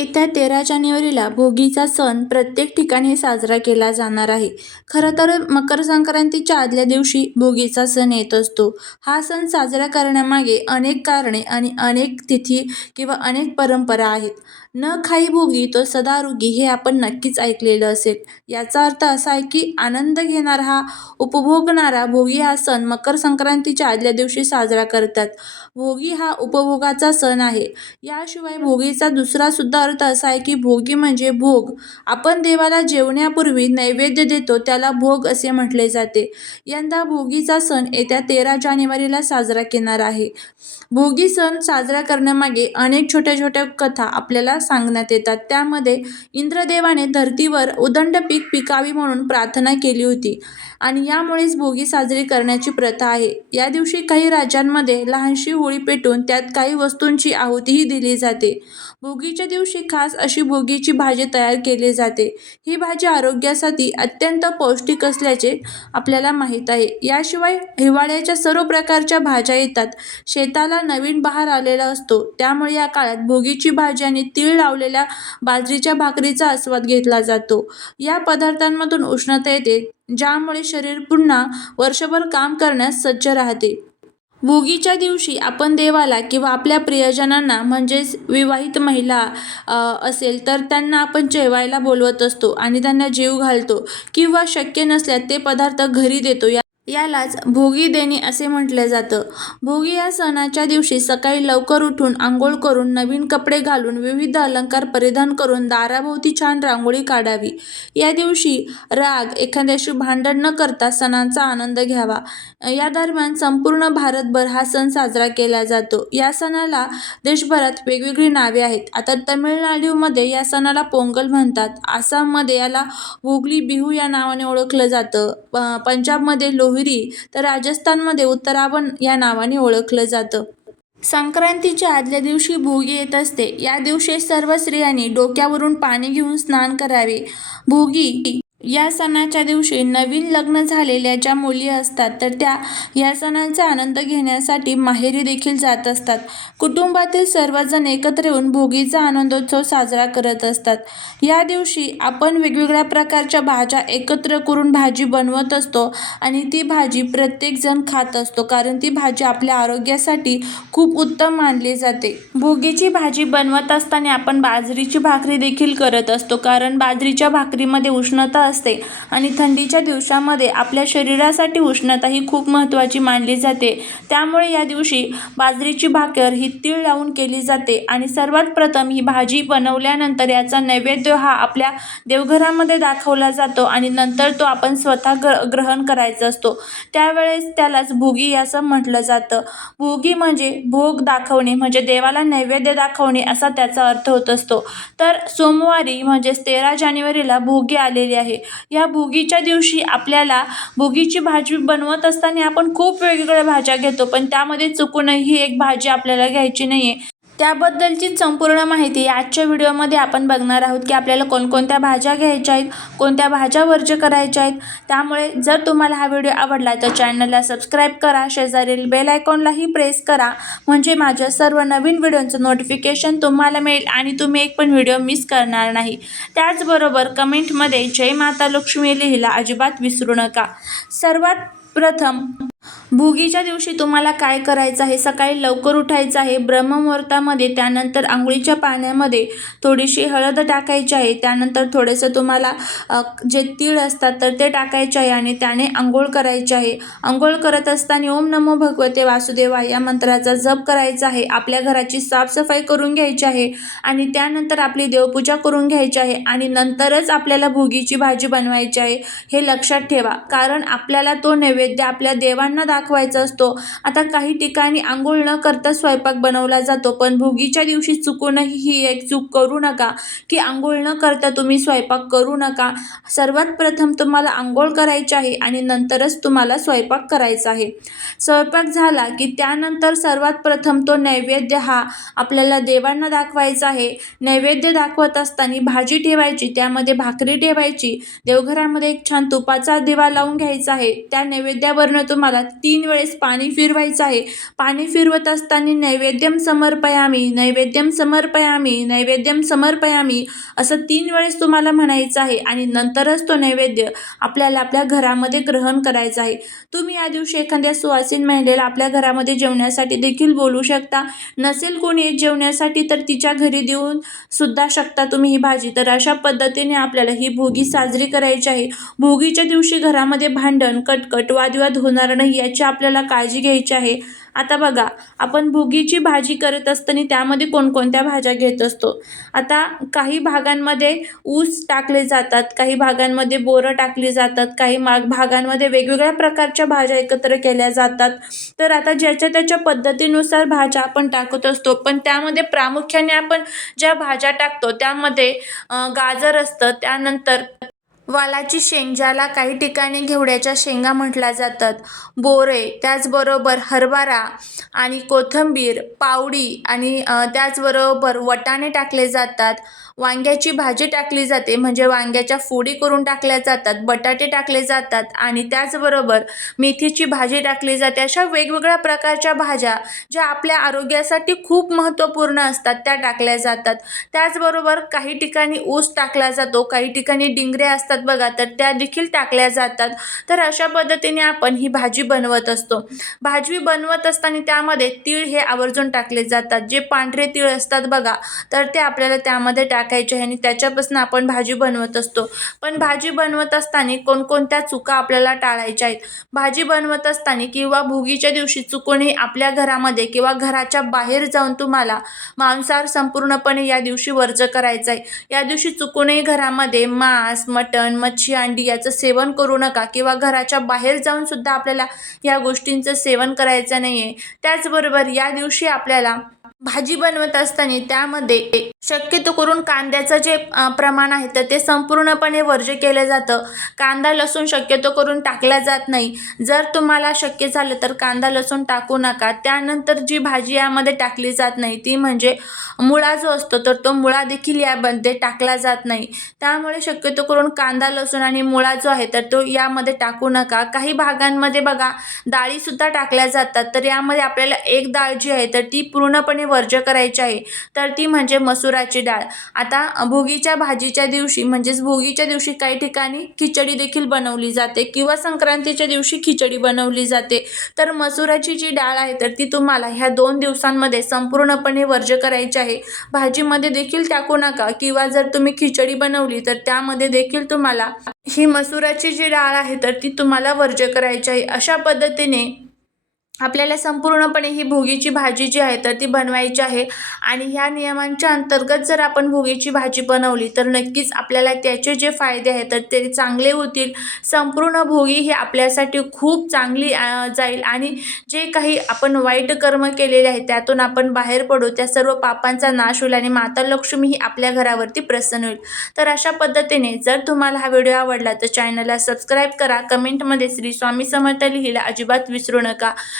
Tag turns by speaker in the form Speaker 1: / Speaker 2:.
Speaker 1: येत्या तेरा जानेवारीला भोगीचा सण प्रत्येक ठिकाणी साजरा केला जाणार आहे. खरं तर मकर संक्रांतीच्या आदल्या दिवशी भोगीचा सण येत असतो. हा सण साजरा करण्यामागे अनेक कारणे आणि अनेक तिथी किंवा अनेक परंपरा आहेत. न खाई भोगी तो सदा रोगी हे आपण नक्कीच ऐकलेलं असेल. याचा अर्थ असा आहे की आनंद घेणारा हा उपभोगणारा भोगी हा सण मकर संक्रांतीच्या आदल्या दिवशी साजरा करतात. भोगी हा उपभोगाचा सण आहे. याशिवाय भोगीचा दुसरा सुद्धा अर्थ असा आहे की भोगी म्हणजे भोग. आपण देवाला जेवण्यापूर्वी नैवेद्य देतो त्याला भोग असे म्हटले जाते. यंदा भोगीचा सण येत्या तेरा जानेवारीला साजरा केणार आहे. भोगी सण साजरा करण्यामागे अनेक छोट्या छोट्या कथा आपल्याला सांगण्यात येतात. त्यामध्ये इंद्रदेवाने धरतीवर उदंड पीक पिकावी म्हणून प्रार्थना केली होती आणि यामुळेच भोगी साजरी करण्याची प्रथा आहे. या दिवशी काही राज्यांमध्ये लहानशी होळी पेटून त्यात काही वस्तूंची आहुतीही दिली जाते. भोगीच्या दिवशी खास अशी भोगीची भाजी तयार केली जाते. ही भाजी आरोग्यासाठी अत्यंत पौष्टिक असल्याचे आपल्याला माहीत आहे. याशिवाय हिवाळ्याच्या सर्व प्रकारच्या भाज्या येतात. शेताला नवीन बहार आलेला असतो. त्यामुळे या काळात भोगीची भाजी आणि तीळ लावलेल्या बाजरीच्या भाकरीचा आस्वाद घेतला जातो. या पदार्थांमधून उष्णता येते ज्यामुळे शरीर पुन्हा वर्षभर काम करण्यास सज्ज राहते. भोगीच्या दिवशी आपण देवाला किंवा आपल्या प्रियजनांना म्हणजेच विवाहित महिला असेल तर त्यांना आपण जेवायला बोलवत असतो आणि त्यांना जीव घालतो किंवा शक्य नसल्यास ते पदार्थ घरी देतो. यालाच भोगी देणे असे म्हटले जातं. भोगी या सणाच्या दिवशी सकाळी लवकर उठून आंघोळ करून नवीन कपडे घालून विविध अलंकार परिधान करून दाराभोवती छान रांगोळी काढावी. या दिवशी राग एखाद्याशी भांडण न करता सणाचा आनंद घ्यावा. या दरम्यान संपूर्ण भारतभर हा सण साजरा केला जातो. या सणाला देशभरात वेगवेगळी नावे आहेत. आता तमिळनाडूमध्ये या सणाला पोंगल म्हणतात. आसाममध्ये याला भोगली बिहू या नावाने ओळखलं जातं. पंजाबमध्ये लोहरी तर राजस्थानमध्ये उत्तरावण या नावाने ओळखलं जातं. संक्रांतीच्या आदल्या दिवशी भोगी येत असते. या दिवशी सर्व स्त्रियांनी डोक्यावरून पाणी घेऊन स्नान करावे. भोगी या सणाच्या दिवशी नवीन लग्न झालेल्या ज्या मुली असतात तर त्या या सणाचा आनंद घेण्यासाठी माहेरी देखील जात असतात. कुटुंबातील सर्वजण एकत्र येऊन भोगीचा आनंदोत्सव साजरा करत असतात. या दिवशी आपण वेगवेगळ्या प्रकारच्या भाज्या एकत्र करून भाजी बनवत असतो आणि ती भाजी प्रत्येकजण खात असतो कारण ती भाजी आपल्या आरोग्यासाठी खूप उत्तम मानली जाते. भोगीची भाजी बनवत असताना आपण बाजरीची भाकरी देखील करत असतो कारण बाजरीच्या भाकरीमध्ये उष्णता असते आणि थंडीच्या दिवसामध्ये आपल्या शरीरासाठी उष्णता ही खूप महत्त्वाची मानली जाते. त्यामुळे या दिवशी बाजरीची भाकर ही तीळ लावून केली जाते आणि सर्वात प्रथम ही भाजी बनवल्यानंतर याचा नैवेद्य हा आपल्या देवघरामध्ये दाखवला जातो आणि नंतर तो आपण स्वतः ग्र ग्रहण करायचा असतो. त्यावेळेस त्यालाच भोगी असं म्हटलं जातं. भोगी म्हणजे भोग दाखवणे म्हणजे देवाला नैवेद्य दाखवणे असा त्याचा अर्थ होत असतो. तर सोमवारी म्हणजेच तेरा जानेवारीला भोगी आलेली आहे. या भोगीच्या दिवशी आपल्याला भोगीची भाजी बनवत असताना आपण खूप वेगवेगळ्या भाज्या घेतो पण त्यामध्ये चुकूनही एक भाजी आपल्याला घ्यायची नाहीये. त्याबद्दलची संपूर्ण माहिती आजच्या व्हिडिओमध्ये आपण बघणार आहोत की आपल्याला कोणकोणत्या भाज्या घ्यायच्या आहेत, कोणत्या भाज्या वर्ज्य करायच्या आहेत. त्यामुळे जर तुम्हाला हा व्हिडिओ आवडला तर चॅनलला सबस्क्राईब करा, शेजारील बेल आयकॉनलाही प्रेस करा म्हणजे माझ्या सर्व नवीन व्हिडिओचं नोटिफिकेशन तुम्हाला मिळेल आणि तुम्ही एक पण व्हिडिओ मिस करणार नाही. त्याचबरोबर कमेंटमध्ये जय माता लक्ष्मी लिहिला अजिबात विसरू नका. सर्वात प्रथम भोगीच्या दिवशी तुम्हाला काय करायचं आहे, सकाळी लवकर उठायचं आहे ब्रह्ममुहूर्तामध्ये. त्यानंतर आंघोळीच्या पाण्यामध्ये थोडीशी हळद टाकायची आहे. त्यानंतर थोडंसं तुम्हाला जे तीळ असतात तर ते टाकायचे आहे आणि त्याने अंघोळ करायची आहे. अंघोळ करत असताना ओम नमो भगवते वासुदेवा या मंत्राचा जप करायचा आहे. आपल्या घराची साफसफाई करून घ्यायची आहे आणि त्यानंतर आपली देवपूजा करून घ्यायची आहे आणि नंतरच आपल्याला भोगीची भाजी बनवायची आहे हे लक्षात ठेवा. कारण आपल्याला तो नैवेद्य आपल्या देवांना दाखवायचा असतो. आता काही ठिकाणी आंघोळ न करता स्वयंपाक बनवला जातो पण भोगीच्या दिवशी चुकूनही ही एक चूक करू नका की आंघोळ न करता तुम्ही स्वयंपाक करू नका. सर्वात प्रथम तुम्हाला आंघोळ करायची आहे आणि नंतरच तुम्हाला स्वयंपाक करायचा आहे. स्वयंपाक झाला की त्यानंतर सर्वात प्रथम तो नैवेद्य हा आपल्याला देवांना दाखवायचा आहे. नैवेद्य दाखवत असताना भाजी ठेवायची, त्यामध्ये भाकरी ठेवायची, देवघरामध्ये एक छान तुपाचा दिवा लावून घ्यायचा आहे. त्या नैवेद्यावरनं तुम्हाला ती तीन वेळेस पाणी फिरवायचं आहे. पाणी फिरवत असताना नैवेद्यम समर्पयामी नैवेद्यम समर्पयामी नैवेद्यम समर्पयामी असं तीन वेळेस तुम्हाला म्हणायचं आहे आणि नंतरच तो नैवेद्य आपल्याला आपल्या घरामध्ये ग्रहण करायचं आहे. तुम्ही या दिवशी एखाद्या सुवासीन महिलेला आपल्या घरामध्ये जेवण्यासाठी देखील बोलू शकता. नसेल कोणी येत जेवण्यासाठी तर तिच्या घरी देऊन सुद्धा शकता तुम्ही ही भाजी. तर अशा पद्धतीने आपल्याला ही भोगी साजरी करायची आहे. भोगीच्या दिवशी घरामध्ये भांडण कटकट वादविवाद होणार नाही याची आपल्याला काळजी घ्यायची आहे. आता बघा आपण भुगीची भाजी करत असताना त्यामध्ये कोणकोणत्या भाज्या घेत असतो? आता काही भागांमध्ये ऊस टाकले जातात काही भागांमध्ये बोरं टाकली जातात काही माग भागांमध्ये वेगवेगळ्या प्रकारच्या भाज्या एकत्र केल्या जातात. तर आता ज्याच्या त्याच्या पद्धतीनुसार भाज्या आपण टाकत असतो पण त्यामध्ये प्रामुख्याने आपण ज्या भाज्या टाकतो त्यामध्ये गाजर असतं त्यानंतर वालाची शेंग ज्याला काही ठिकाणी घेवड्याच्या शेंगा म्हटल्या जातात. बोरे त्याचबरोबर हरभरा आणि कोथिंबीर पावडी आणि त्याचबरोबर वटाणे टाकले जातात. वांग्याची भाजी टाकली जाते. म्हणजे वांग्याच्या फोडी करून टाकल्या जातात बटाटे टाकले जातात आणि त्याचबरोबर मेथीची भाजी टाकली जाते. अशा वेगवेगळ्या प्रकारच्या भाज्या ज्या आपल्या आरोग्यासाठी खूप महत्त्वपूर्ण असतात त्या टाकल्या जातात. त्याचबरोबर काही ठिकाणी ऊस टाकला जातो काही ठिकाणी डिंगरे असतात बघा तर त्या देखील टाकल्या जातात. तर अशा पद्धतीने आपण ही भाजी बनवत असतो. भाजी बनवत असताना त्यामध्ये तीळ हे आवर्जून टाकले जातात. जे पांढरे तीळ असतात बघा तर ते आपल्याला त्यामध्ये टाक टाकायचे आहे आणि त्याच्यापासून आपण भाजी बनवत असतो. पण भाजी बनवत असताना कोणकोणत्या चुका आपल्याला टाळायच्या आहेत? भाजी बनवत असताना किंवा भोगीच्या दिवशी चुकूनही आपल्या घरामध्ये किंवा घराच्या बाहेर जाऊन तुम्हाला मांसाहार संपूर्णपणे या दिवशी वर्ज करायचं आहे. या दिवशी चुकूनही घरामध्ये मांस मटण मच्छी अंडी याचं सेवन करू नका किंवा घराच्या बाहेर जाऊन सुद्धा आपल्याला या गोष्टींचं सेवन करायचं नाही आहे त्याचबरोबर या दिवशी आपल्याला भाजी बनवत असताना त्यामध्ये शक्यतो करून कांद्याचं जे प्रमाण आहे तर ते संपूर्णपणे वर्ज्य केलं जातं. कांदा लसूण शक्यतो करून टाकला जात नाही. जर तुम्हाला शक्य झालं तर कांदा लसूण टाकू नका. त्यानंतर जी भाजी यामध्ये टाकली जात नाही ती म्हणजे मुळा जो असतो तर तो मुळा देखील यामध्ये टाकला जात नाही. त्यामुळे शक्यतो करून कांदा लसूण आणि मुळा जो आहे तर तो यामध्ये टाकू नका. काही भागांमध्ये बघा डाळीसुद्धा टाकल्या जातात तर यामध्ये आपल्याला एक डाळ जी आहे तर ती पूर्णपणे वर्ज्य करायची आहे. तर ती म्हणजे मसुराची डाळ. आता भोगीच्या भाजीच्या दिवशी म्हणजेच भोगीच्या दिवशी काही ठिकाणी खिचडी देखील बनवली जाते किंवा संक्रांतीच्या दिवशी खिचडी बनवली जाते. तर मसुराची जी डाळ आहे तर ती तुम्हाला ह्या दोन दिवसांमध्ये संपूर्णपणे वर्ज्य करायची आहे. भाजीमध्ये देखील टाकू नका किंवा जर तुम्ही खिचडी बनवली तर त्यामध्ये देखील तुम्हाला ही मसुराची जी डाळ आहे तर ती तुम्हाला वर्ज्य करायची आहे. अशा पद्धतीने आपल्याला संपूर्णपणे ही भोगीची भाजी जी आहे तर ती बनवायची आहे. आणि ह्या नियमांच्या अंतर्गत जर आपण भोगीची भाजी बनवली तर नक्कीच आपल्याला त्याचे जे फायदे आहेत तर ते चांगले होतील. संपूर्ण भोगी ही आपल्यासाठी खूप चांगली जाईल. आणि जे काही आपण वाईट कर्म केलेले आहेत त्यातून आपण बाहेर पडू त्या सर्व पापांचा नाश होईल आणि माता लक्ष्मी ही आपल्या घरावरती प्रसन्न होईल. तर अशा पद्धतीने जर तुम्हाला हा व्हिडिओ आवडला तर चॅनलला सबस्क्राईब करा. कमेंटमध्ये श्री स्वामी समर्थ लिहिला अजिबात विसरू नका.